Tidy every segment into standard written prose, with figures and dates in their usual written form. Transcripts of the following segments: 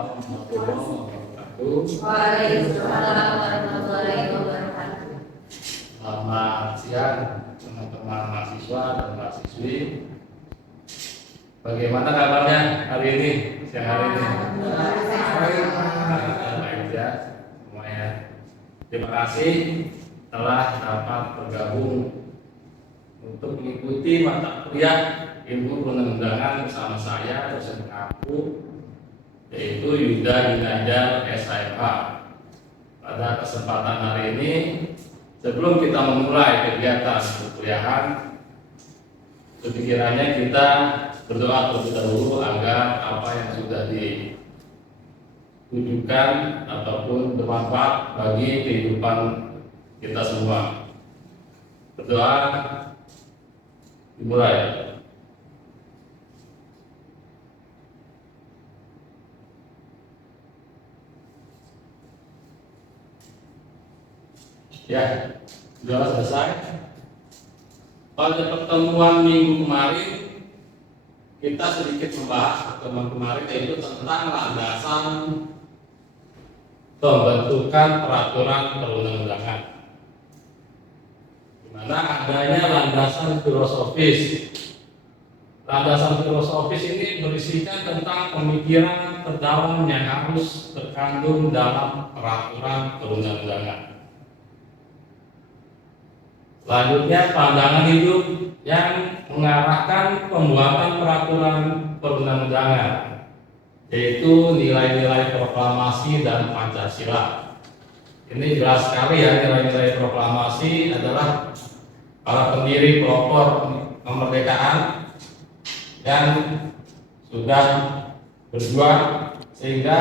Waalaikumsalam warahmatullahi wabarakatuh. Selamat siang teman-teman mahasiswa dan mahasiswi. Bagaimana kabarnya hari ini? Siang hari ini? Baik ya semuanya. Terima kasih telah dapat bergabung untuk mengikuti mata kuliah ilmu perundangan bersama saya dosen aku, yaitu Yuda Ginanjar SIH. Pada kesempatan hari ini, sebelum kita memulai kegiatan perkuliahan, sekiranya kita berdoa terlebih dahulu agar apa yang sudah ditujukan ataupun bermanfaat bagi kehidupan kita semua. Berdoa dimulai. Ya, sudah selesai. Pada pertemuan minggu kemarin kita sedikit membahas pertemuan kemarin, yaitu tentang landasan pembentukan peraturan perundang-undangan, di mana adanya landasan filosofis. Landasan filosofis ini berisikan tentang pemikiran terdalam yang harus terkandung dalam peraturan perundang-undangan. Selanjutnya, pandangan hidup yang mengarahkan pembuatan peraturan perundang-undangan, yaitu nilai-nilai proklamasi dan Pancasila. Ini jelas sekali ya, nilai-nilai proklamasi adalah para pendiri pelopor kemerdekaan yang sudah berjuang sehingga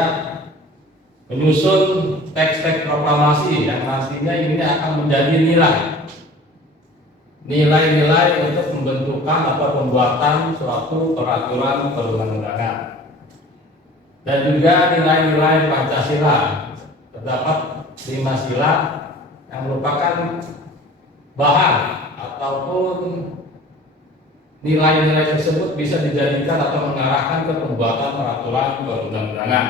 menyusun teks-teks proklamasi yang nantinya ini akan menjadi nilai-nilai untuk pembentukan atau pembuatan suatu peraturan perundang-undangan. Dan juga nilai-nilai Pancasila. Terdapat 5 sila yang merupakan bahan ataupun nilai-nilai tersebut bisa dijadikan atau mengarahkan ke pembuatan peraturan perundang-undangan.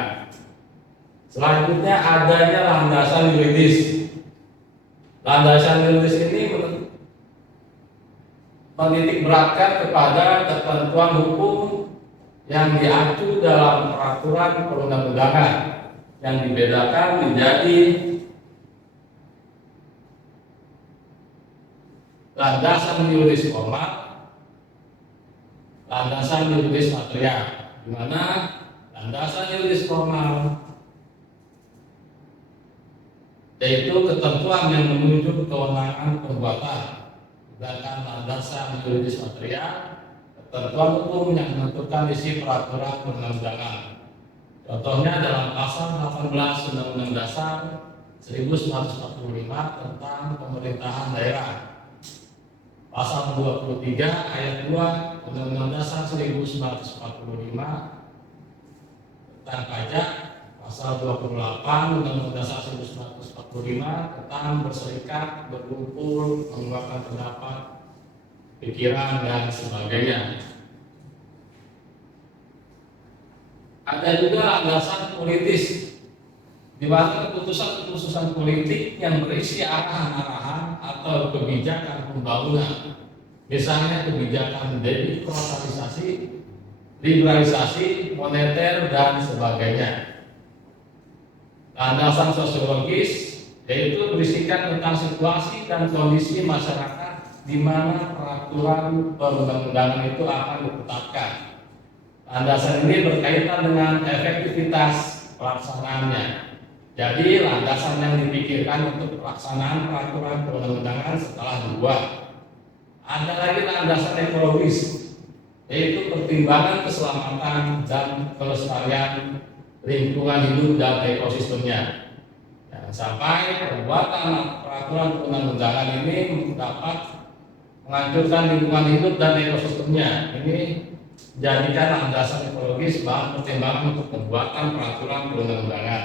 Selanjutnya, adanya landasan yuridis. Landasan yuridis ini menitik beratkan kepada ketentuan hukum yang diacu dalam peraturan perundang-undangan, yang dibedakan menjadi landasan yuridis formal, landasan yuridis material. Di mana landasan yuridis formal yaitu ketentuan yang menuju kewenangan pembuatan, sedangkan landasan yuridis material ketentuan hukum yang menentukan isi peraturan perundang-undangan. Contohnya dalam pasal 18 Undang-Undang Dasar 1945 tentang pemerintahan daerah, pasal 23 ayat 2 Undang-Undang Dasar 1945 tentang pajak, pasal 28 Undang-Undang Dasar 1945 tentang berserikat, berkumpul, mengeluarkan pendapat, pikiran, dan sebagainya. Ada juga landasan politis, di mana keputusan-keputusan politik yang berisi arahan-arahan atau kebijakan pembangunan, misalnya kebijakan demokratisasi, liberalisasi moneter, dan sebagainya. Landasan sosiologis yaitu berisikan tentang situasi dan kondisi masyarakat di mana peraturan perundang-undangan itu akan ditetapkan. Landasan ini berkaitan dengan efektivitas pelaksanaannya. Jadi landasan yang dipikirkan untuk pelaksanaan peraturan perundang-undangan setelah dibuat. Ada lagi landasan ekologis, yaitu pertimbangan keselamatan dan kelestarian lingkungan hidup dan ekosistemnya. Jangan sampai pembuatan peraturan perundang-undangan ini dapat menghancurkan lingkungan hidup dan ekosistemnya. Ini jadikan landasan ekologis bahan pertimbangan untuk pembuatan peraturan perundang-undangan.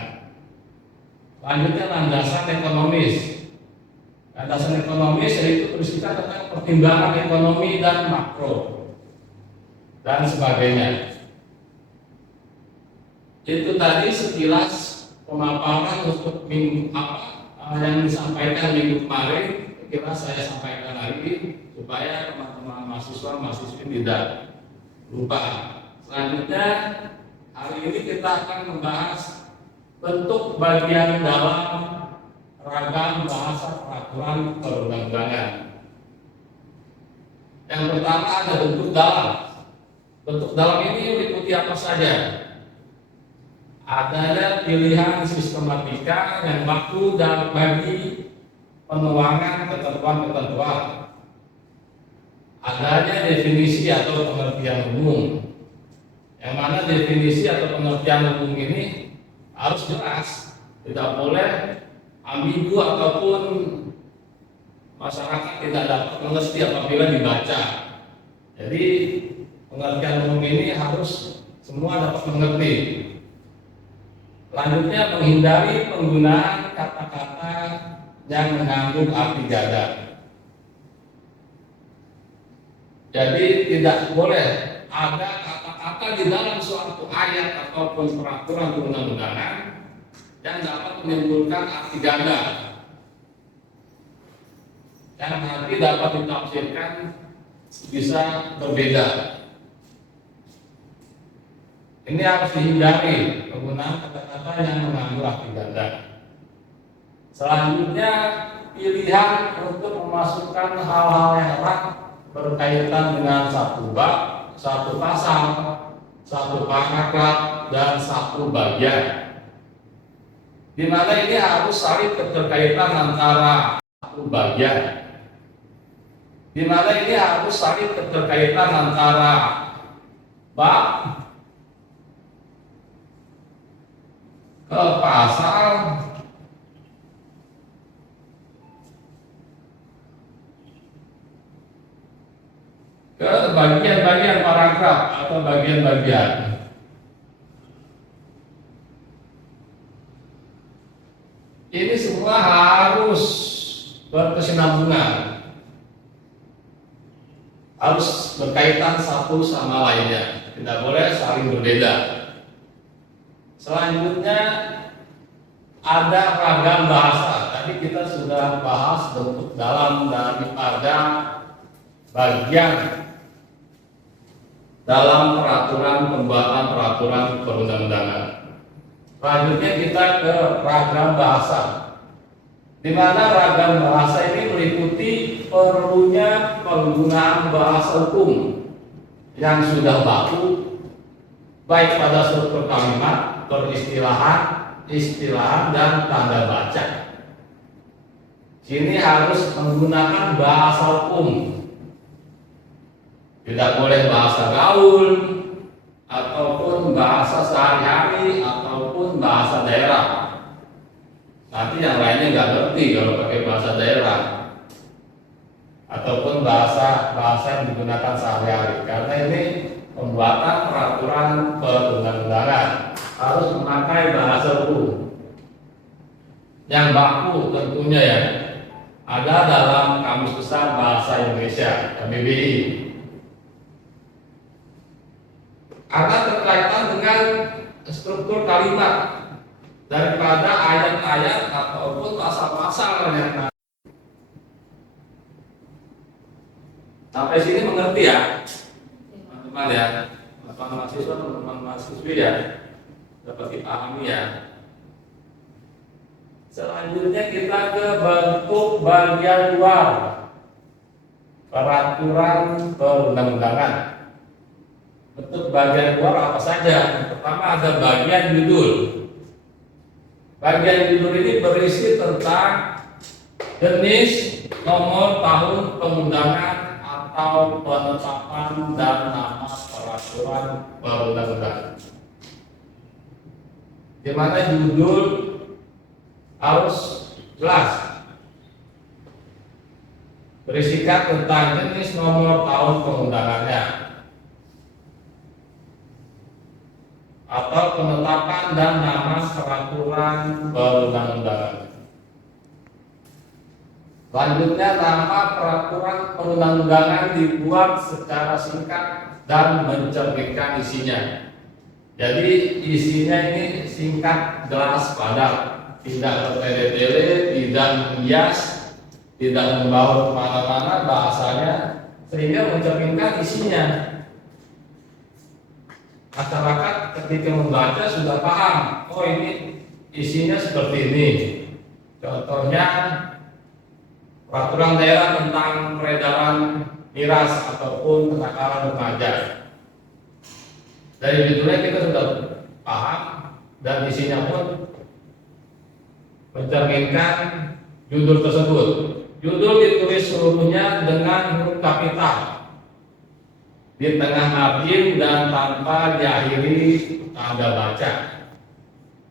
Selanjutnya, landasan ekonomis. Landasan ekonomis yaitu berisikan tentang pertimbangan ekonomi dan makro dan sebagainya. Itu tadi sekilas pemaparan untuk yang disampaikan minggu kemarin. Kira saya sampaikan lagi supaya teman-teman mahasiswa-mahasiswi tidak lupa. Selanjutnya hari ini kita akan membahas bentuk bagian dalam ragam bahasa peraturan perundang-undangan. Yang pertama ada bentuk dalam. Bentuk dalam ini meliputi apa saja? Adanya pilihan sistematika yang baku dan bagi penuangan ketentuan-ketentuan. Adanya definisi atau pengertian umum. Yang mana definisi atau pengertian umum ini harus jelas, tidak boleh ambigu ataupun masyarakat tidak dapat mengerti apabila dibaca. Jadi pengertian umum ini harus semua dapat mengerti. Selanjutnya menghindari penggunaan kata-kata yang mengandung arti ganda. Jadi tidak boleh ada kata-kata di dalam suatu ayat ataupun peraturan perundang-undangan yang dapat menimbulkan arti ganda, yang nanti dapat ditafsirkan bisa berbeda. Ini harus dihindari penggunaan kata-kata yang mengandung arti ganda. Selanjutnya pilihan untuk memasukkan hal-hal yang erat berkaitan dengan satu bab, satu pasal, satu paragraf, dan satu bagian. Di mana ini harus saling keterkaitan antara satu bagian. Di mana ini harus saling keterkaitan antara bab ke pasal ke bagian-bagian paragraf atau bagian-bagian. Ini semua harus berkesinambungan, harus berkaitan satu sama lainnya, tidak boleh saling berbeda. Selanjutnya ada ragam bahasa. Tadi kita sudah bahas bentuk dalam daripada bagian dalam peraturan pembuatan peraturan perundang-undangan. Selanjutnya kita ke ragam bahasa, di mana ragam bahasa ini meliputi perlunya penggunaan bahasa hukum yang sudah baku, baik pada struktur kalimat, peristilahan, istilahan, dan tanda baca. Sini harus menggunakan bahasa hukum. Tidak boleh bahasa gaul, ataupun bahasa sehari-hari, ataupun bahasa daerah. Nanti yang lainnya nggak ngerti kalau pakai bahasa daerah, ataupun bahasa yang digunakan sehari-hari. Karena ini pembuatan peraturan perundang-undangan harus memakai bahasa hukum yang baku tentunya ya. Ada dalam Kamus Besar Bahasa Indonesia KBBI. Ada terkaitan dengan struktur kalimat daripada ayat-ayat ataupun pasal-pasal yang sampai sini mengerti ya, teman-teman ya, teman-teman mahasiswa, teman-teman mahasiswi ya, dapat dipahami ya. Selanjutnya kita ke bentuk bagian luar peraturan perundang-undangan. Bentuk bagian luar apa saja? Yang pertama ada bagian judul. Bagian judul ini berisi tentang jenis, nomor, tahun pengundangan atau penetapan dan nama peraturan perundang-undangan. Di mana judul harus jelas, berisikan tentang jenis, nomor, tahun pengundangannya atau penetapan dan nama peraturan perundang-undangan. Selanjutnya nama peraturan perundang-undangan dibuat secara singkat dan mencerminkan isinya. Jadi isinya ini singkat, jelas, padat, tidak bertele-tele, tidak menghias, tidak membawa kemana-mana bahasanya, sehingga mencerminkan isinya. Masyarakat ketika membaca sudah paham, oh ini isinya seperti ini. Contohnya peraturan daerah tentang peredaran miras ataupun kenakalan remaja. Dari judulnya kita sudah paham dan isinya pun mencerminkan judul tersebut. Judul ditulis seluruhnya dengan huruf kapital di tengah margin dan tanpa diakhiri tanda baca.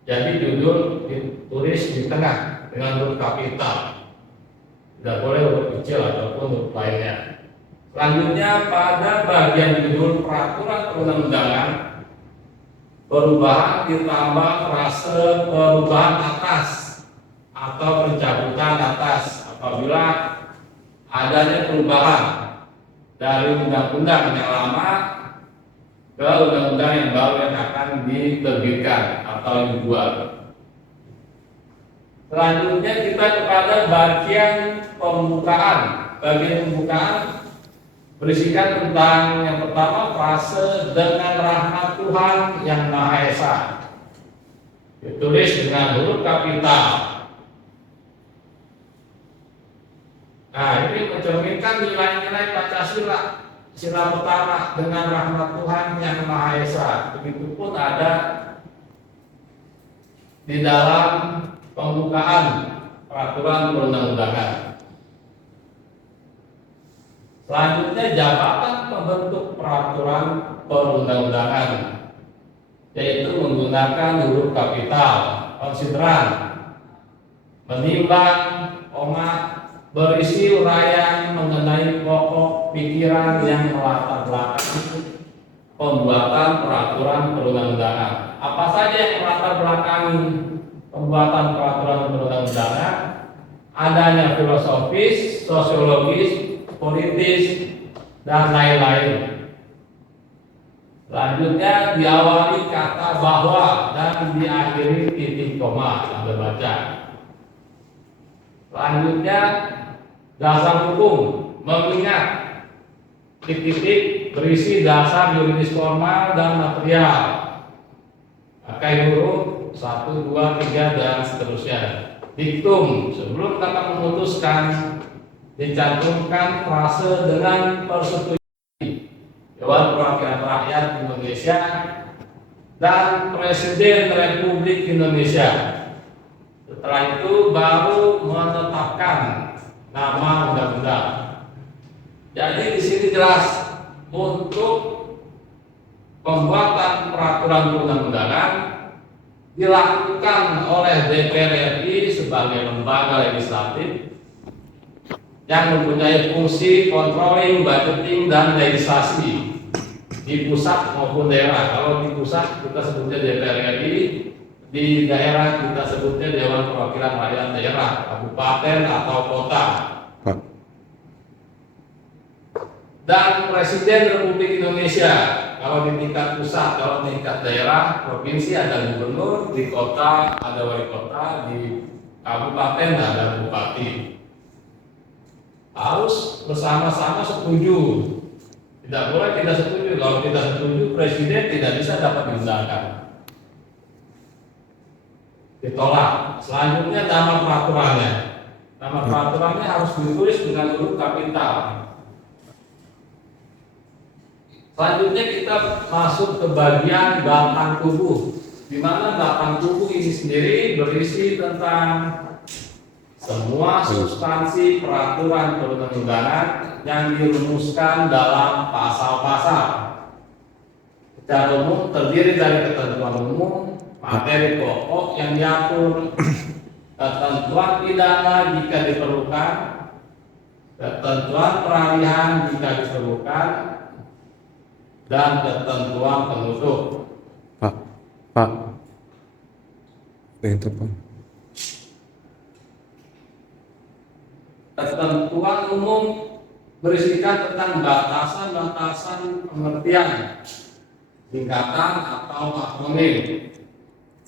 Jadi judul ditulis di tengah dengan huruf kapital. Tidak boleh huruf kecil ataupun huruf lainnya. Selanjutnya pada bagian judul peraturan perundang-undangan, perubahan ditambah frase perubahan atas atau pencabutan atas apabila adanya perubahan dari undang-undang yang lama ke undang-undang yang baru yang akan diterbitkan atau dibuat. Selanjutnya kita kepada bagian pembukaan. Bagian pembukaan berisikan tentang yang pertama frase dengan rahmat Tuhan yang Maha Esa, ditulis dengan huruf kapital. Nah, ini mencerminkan nilai-nilai Pancasila. Sila pertama dengan rahmat Tuhan yang Maha Esa. Begitupun ada di dalam pembukaan peraturan perundang-undangan. Selanjutnya jabatan pembentuk peraturan perundang-undangan, yaitu menggunakan huruf kapital, konsideran, menimbang, berisi uraian mengenai pokok pikiran yang melatar belakangi pembuatan peraturan perundang-undangan. Apa saja yang melatar belakangi pembuatan peraturan perundang-undangan? Adanya filosofis, sosiologis, politis, dan lain-lain. Selanjutnya diawali kata bahwa dan diakhiri titik koma Anda baca. Selanjutnya dasar hukum mengingat titik-titik berisi dasar yuridis formal dan material. Pakai huruf 1, 2, 3 dan seterusnya. Diktum sebelum kata memutuskan dicantumkan frase dengan persetujuan Dewan Perwakilan Rakyat Indonesia dan Presiden Republik Indonesia. Setelah itu baru menetapkan nama undang-undang. Jadi di sini jelas untuk pembuatan peraturan perundang-undangan dilakukan oleh DPR RI sebagai lembaga legislatif yang mempunyai fungsi controlling, budgeting, dan legislasi di pusat maupun daerah. Kalau di pusat kita sebutnya DPR RI, di daerah kita sebutnya Dewan Perwakilan Rakyat Daerah, kabupaten atau kota. Dan Presiden Republik Indonesia, kalau di tingkat pusat, kalau di tingkat daerah, provinsi ada gubernur, di kota ada wali kota, di kabupaten ada bupati. Harus bersama-sama setuju. Tidak boleh tidak setuju. Kalau tidak setuju, presiden tidak bisa dapat diundangkan. Ditolak. Selanjutnya nama peraturannya. Nama peraturannya harus ditulis dengan huruf kapital. Selanjutnya kita masuk ke bagian batang tubuh, di mana batang tubuh ini sendiri berisi tentang semua substansi peraturan perundang-undangan yang dirumuskan dalam pasal-pasal. Secara umum terdiri dari ketentuan umum, materi pokok yang diatur, ketentuan pidana jika diperlukan, ketentuan peralihan jika diperlukan, dan ketentuan penutup. Pak, itu Pak. Ketentuan umum berisikan tentang batasan-batasan pengertian singkatan atau akronim.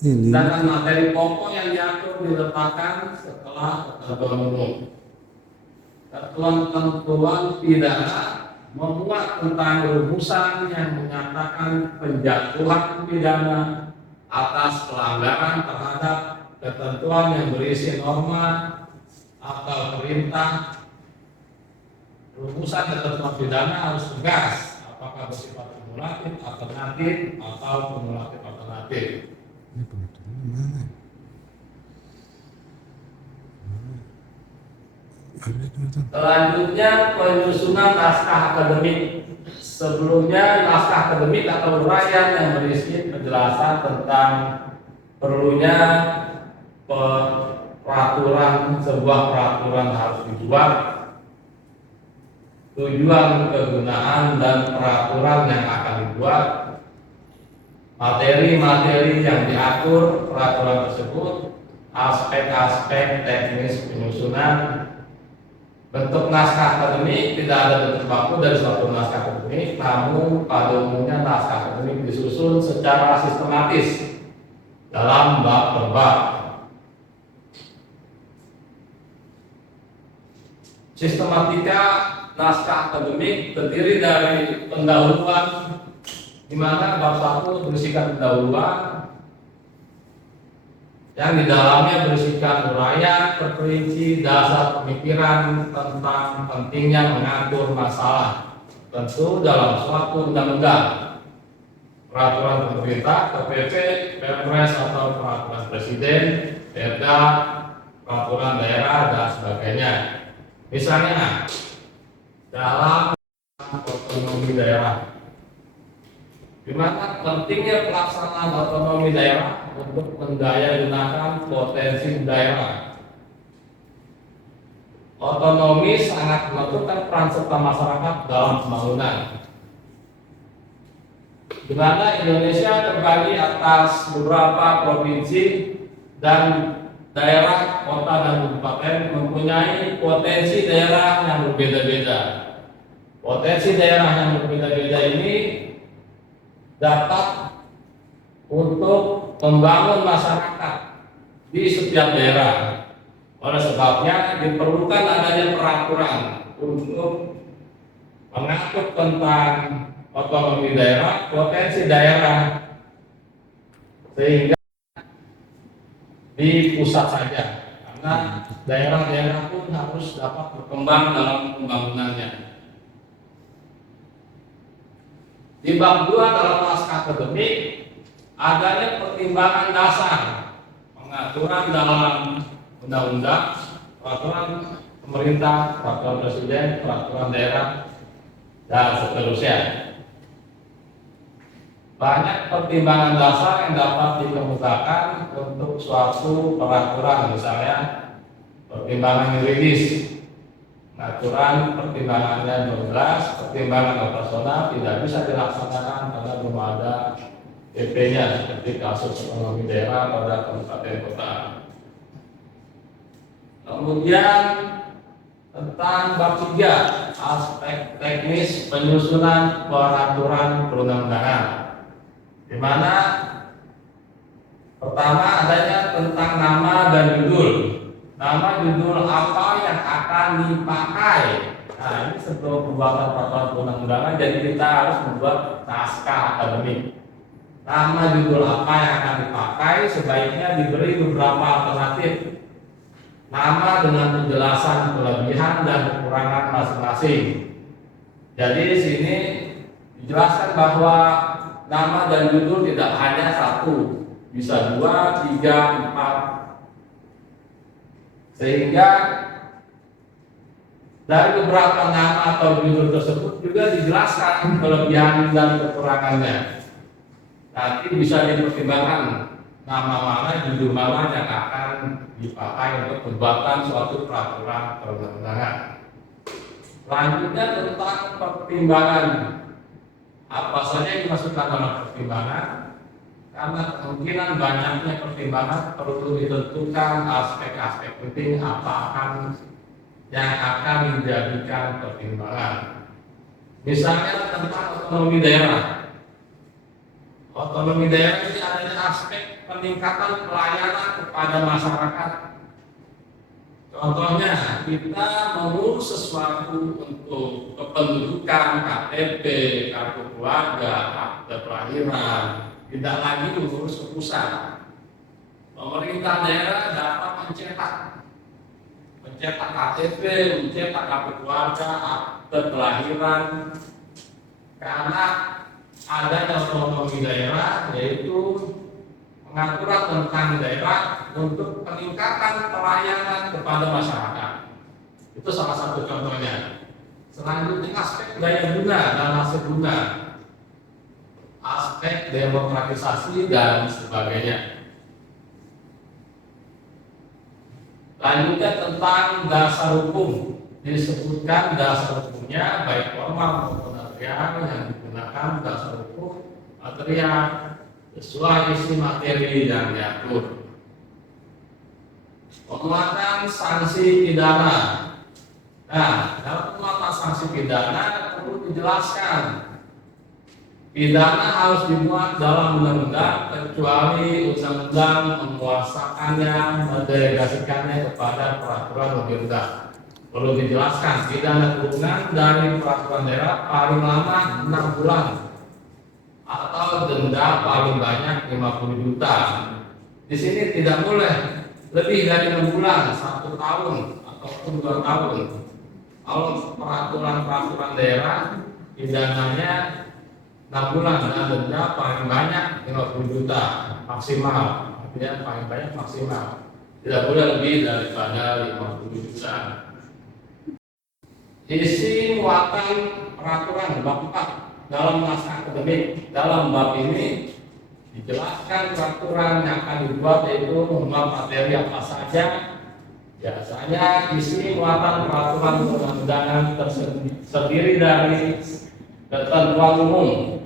Ini. Sedangkan materi pokok yang diatur diletakkan setelah ketentuan umum. Ketentuan pidana memuat tentang rumusan yang menyatakan penjatuhan pidana atas pelanggaran terhadap ketentuan yang berisi norma atau perintah. Rumusan ketentuan pidana harus tegas, apakah bersifat kumulatif, alternatif, atau kumulatif alternatif. Ini pengaturan mana? Selanjutnya penyusunan naskah akademik. Sebelumnya naskah akademik atau uraian yang berisi penjelasan tentang perlunya peraturan, sebuah peraturan harus dibuat, tujuan kegunaan dan peraturan yang akan dibuat, materi-materi yang diatur peraturan tersebut, aspek-aspek teknis penyusunan. Bentuk naskah akademik tidak ada bentuk baku dari suatu naskah akademik, namun pada umumnya naskah akademik disusun secara sistematis dalam bab per bab. Sistematika naskah akademik terdiri dari pendahuluan, di mana bab 1 berisikan pendahuluan yang di dalamnya berisikan uraian terperinci dasar pemikiran tentang pentingnya mengatur masalah, tentu dalam suatu undang-undang, peraturan pemerintah, PPP, Perpres atau peraturan presiden, Perda, peraturan daerah dan sebagainya. Misalnya dalam otonomi daerah, di mana pentingnya pelaksanaan otonomi daerah untuk mendayagunakan potensi daerah. Otonomi sangat menentukan peran serta masyarakat dalam pembangunan. Di mana Indonesia terbagi atas beberapa provinsi dan daerah, kota dan kabupaten mempunyai potensi daerah yang berbeda-beda. Potensi daerah yang berbeda-beda ini dapat untuk membangun masyarakat di setiap daerah. Oleh sebabnya diperlukan adanya peraturan untuk mengatur tentang otonomi daerah, potensi daerah, sehingga di pusat saja, karena daerah-daerah pun harus dapat berkembang dalam pembangunannya. Di bab 2 dalam naskah akademik adanya pertimbangan dasar pengaturan dalam undang-undang, peraturan pemerintah, peraturan presiden, peraturan daerah, dan seterusnya. Banyak pertimbangan dasar yang dapat dikemukakan untuk suatu peraturan, misalnya pertimbangan yuridis. Aturan pertimbangannya 12, pertimbangan operasional tidak bisa dilaksanakan karena belum ada PP-nya seperti kasus otonomi daerah pada kabupaten kota. Kemudian tentang bab 3, aspek teknis penyusunan peraturan perundang-undangan, di mana pertama adanya tentang nama dan judul. Nama judul apa yang akan dipakai. Nah, ini sebelum pembuatan peraturan perundang-undangan, jadi kita harus membuat naskah akademik. Nama judul apa yang akan dipakai sebaiknya diberi beberapa alternatif. Nama dengan penjelasan kelebihan dan kekurangan masing-masing. Jadi di sini dijelaskan bahwa nama dan judul tidak hanya satu, bisa 2, 3, 4. Sehingga dari beberapa nama atau judul tersebut juga dijelaskan kelebihan dan kekurangannya. Nanti bisa dipertimbangkan nama mana, judul mana yang akan dipakai untuk pembuatan suatu peraturan perundang-undangan. Selanjutnya tentang pertimbangan. Apa saja yang dimasukkan dalam pertimbangan? Karena kemungkinan banyaknya pertimbangan perlu ditentukan aspek-aspek penting apa yang akan dijadikan pertimbangan. Misalnya tentang otonomi daerah. Otonomi daerah ini adanya aspek peningkatan pelayanan kepada masyarakat. Contohnya, kita mengurus sesuatu untuk kependudukan, KTP, kartu keluarga, akte kelahiran, tidak lagi mengurus ke pusat. Pemerintah daerah dapat mencetak KTP, mencetak kartu keluarga, akte kelahiran, karena adanya otonomi daerah, yaitu pengaturan tentang daerah untuk peningkatan pelayanan kepada masyarakat. Itu salah satu contohnya. Selanjutnya aspek daya guna dan hasil guna, aspek demokratisasi dan sebagainya. Lanjutnya tentang dasar hukum, disebutkan dasar hukumnya baik formal maupun material yang digunakan dasar hukum material sesuai isi materi yang diatur. Penguatan sanksi pidana. Nah, dalam penguatan sanksi pidana perlu dijelaskan, pidana harus dimuat dalam undang-undang kecuali undang-undang menguasakannya, mendelegasikannya kepada peraturan pemerintah. Perlu dijelaskan, pidana kurungan dari peraturan daerah paling lama 6 bulan atau denda paling banyak 50 juta. Di sini tidak boleh lebih dari 6 bulan, 1 tahun ataupun 2 tahun. Kalau peraturan daerah pidananya 6 bulan dan denda paling banyak 50 juta maksimal. Artinya paling banyak maksimal. Tidak boleh lebih daripada 50 juta. Isi muatan peraturan bab 4 dalam naskah akademik. Dalam bab ini dijelaskan peraturan yang akan dibuat, yaitu memuat materi apa saja. Biasanya isi muatan peraturan perundang-undangan terdiri dari ketentuan umum,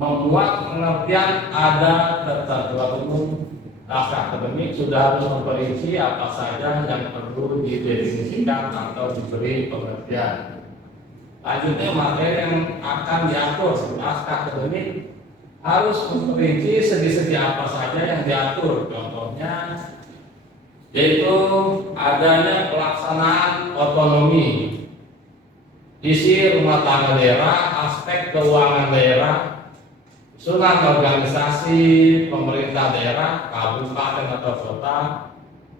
membuat pengertian ada ketentuan umum. Naskah akademik sudah harus memperinci apa saja yang perlu didefinisikan atau diberi pengertian. Lanjutnya materi yang akan diatur. Naskah akademik harus memperinci segi-segi apa saja yang diatur. Contohnya yaitu adanya pelaksanaan otonomi, isi rumah tangga daerah, aspek keuangan daerah, susunan organisasi pemerintah daerah, kabupaten atau kota,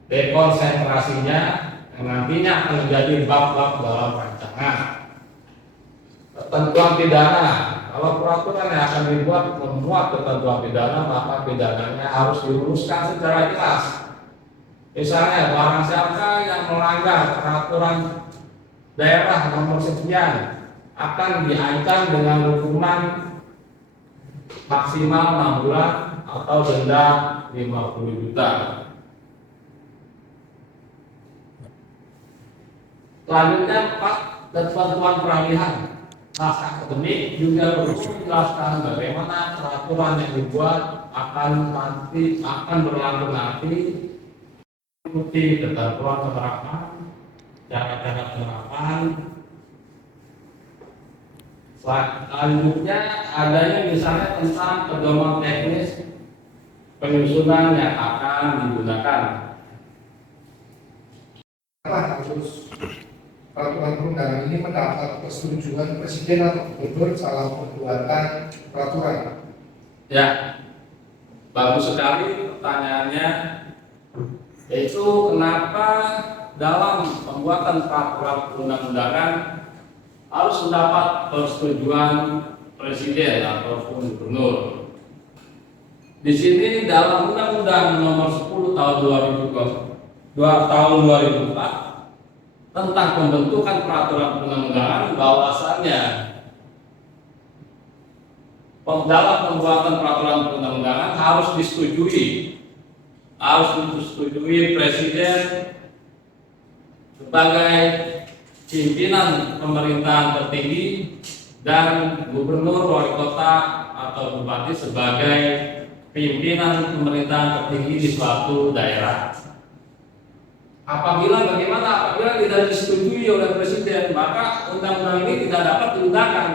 dekonsentrasinya yang nantinya akan menjadi bab-bab dalam rancangan. Ketentuan pidana, kalau peraturan yang akan dibuat memuat ketentuan pidana, maka pidananya harus diluruskan secara jelas. Misalnya barang siapa yang melanggar peraturan daerah nomor sekian akan diancam dengan hukuman maksimal 6 bulan atau denda 50 juta. Selanjutnya 4, ketentuan peralihan. Naskah akademik juga perlu menjelaskan bagaimana peraturan yang dibuat akan berlaku nanti, ikuti ketentuan penerapan, cara-cara penerapan. Selanjutnya adanya misalnya tentang pedoman teknis penyusunan yang akan digunakan. Harus peraturan perundangan ini mendapat persetujuan presiden atau gubernur dalam pembuatan peraturan. Ya, Bagus sekali pertanyaannya, yaitu kenapa dalam pembuatan peraturan perundang-undangan harus mendapat persetujuan presiden ataupun gubernur. Di sini dalam Undang-Undang Nomor 10 Tahun 2004 tentang pembentukan peraturan perundang-undangan, bahwasannya dalam pembuatan peraturan perundang-undangan harus disetujui presiden sebagai pimpinan pemerintahan tertinggi dan gubernur, wali kota atau bupati sebagai pimpinan pemerintahan tertinggi di suatu daerah. Apabila tidak disetujui oleh presiden, maka undang-undang ini tidak dapat diundangkan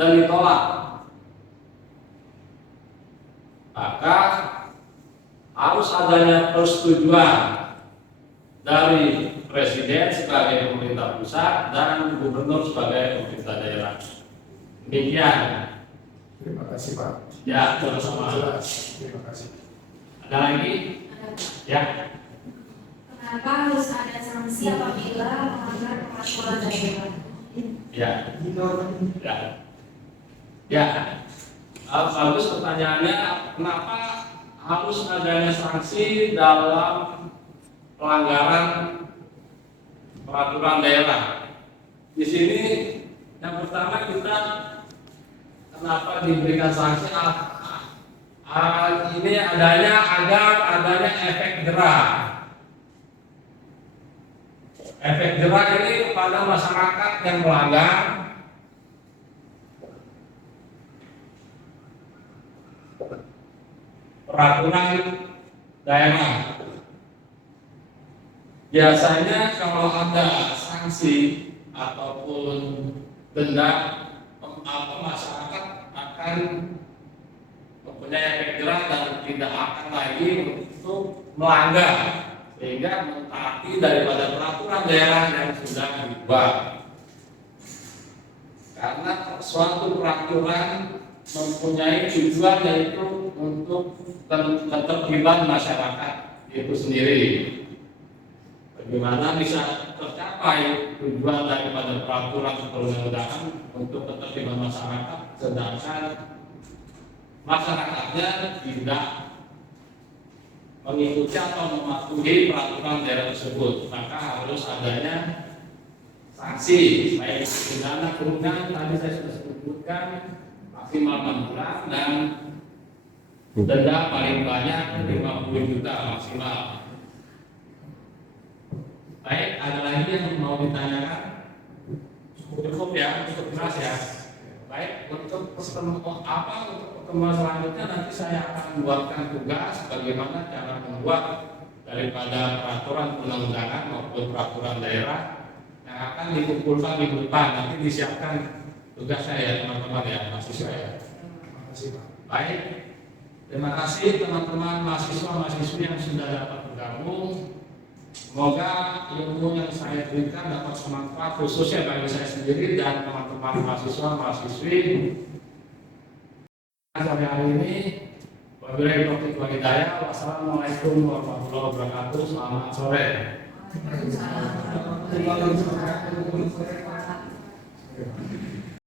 dan ditolak. maka harus adanya persetujuan dari Presiden sebagai pemerintah pusat dan Gubernur sebagai pemerintah daerah. Demikian. Terima kasih Pak. Ya, sama-sama. Terima kasih. Ada lagi? Ya. Kenapa harus ada sanksi apabila melanggar peraturan daerah? Ya. Ya. Ya. Bagus pertanyaannya. Kenapa harus adanya sanksi dalam pelanggaran peraturan daerah? Di sini yang pertama kita kenapa diberikan sanksi? Ini adanya agar adanya efek jerah. Efek jerah ini kepada masyarakat yang melanggar peraturan daerah. Biasanya kalau ada sanksi ataupun denda, masyarakat akan mempunyai efek jerah dan tidak akan lagi untuk melanggar, sehingga mentaati daripada peraturan daerah yang sudah dibuat. Karena suatu peraturan mempunyai tujuan yaitu untuk ketertiban masyarakat itu sendiri. Bagaimana bisa tercapai tujuan daripada peraturan perundang-undangan untuk ketertiban masyarakat, sedangkan masyarakatnya tidak mengikuti atau mematuhi peraturan daerah tersebut, maka harus adanya sanksi, baik pidana kurungan tadi saya sudah sebutkan maksimal 6 bulan dan denda paling banyak 50 juta maksimal. Baik, ada lagi yang mau ditanyakan? Cukup ya, cukup jelas ya. Baik, untuk pertemuan selanjutnya nanti saya akan buatkan tugas bagaimana cara membuat daripada peraturan perundang-undangan maupun peraturan daerah yang akan dikumpulkan minggu depan. Nanti disiapkan tugas saya ya teman-teman ya, mahasiswa ya. Terima kasih Pak. Baik, terima kasih teman-teman mahasiswa-mahasiswi yang sudah dapat bergabung. Semoga ilmu yang saya berikan dapat bermanfaat khususnya bagi saya sendiri dan teman-teman mahasiswa-mahasiswi. Sampai hari ini, wabillahi taufiq wal hidayah. Wassalamualaikum warahmatullahi wabarakatuh. Selamat sore. Waalaikumsalam warahmatullahi wabarakatuh.